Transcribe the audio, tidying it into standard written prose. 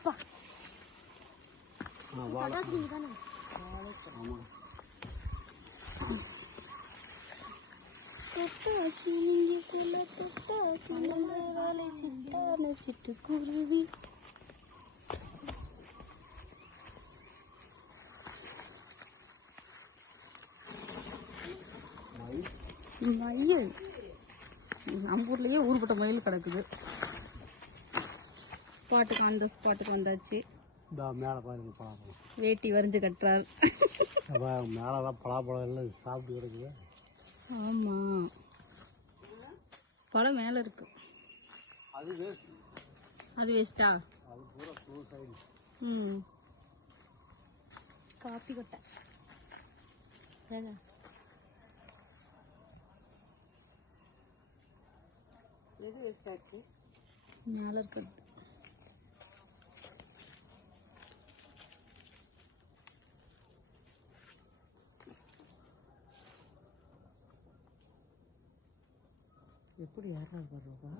அப்பா தானே தொட்டாச்சி நீங்கக்குள்ள தொட்டாச்சி நம்ம வேலை சிட்டான சிட்டுக்குருவி மயில் நம்ம ஊர்லயே ஊர்பட்ட மயில் கிடக்குது. ஸ்பாட்டுக்கு அந்த ஸ்பாட்டுக்கு வந்தாச்சு. மேலே பாருங்க பலாப்பழம். வேட்டி வரைஞ்சு கட்டுறார். மேலதான் பலாப்பழம் எல்லாம் சாப்பிட்டு கிடக்குது. ஆமா பழம் மேல இருக்கு. அது வேஸ்ட். அது வேஸ்டா? அது பூரா க்ளோஸ் ஆயிடுச்சு. காப்பி கொட்டை எது வேஸ்ட் ஆச்சு? மேல இருக்கிறது. எப்படி யாரா பாருப்பா.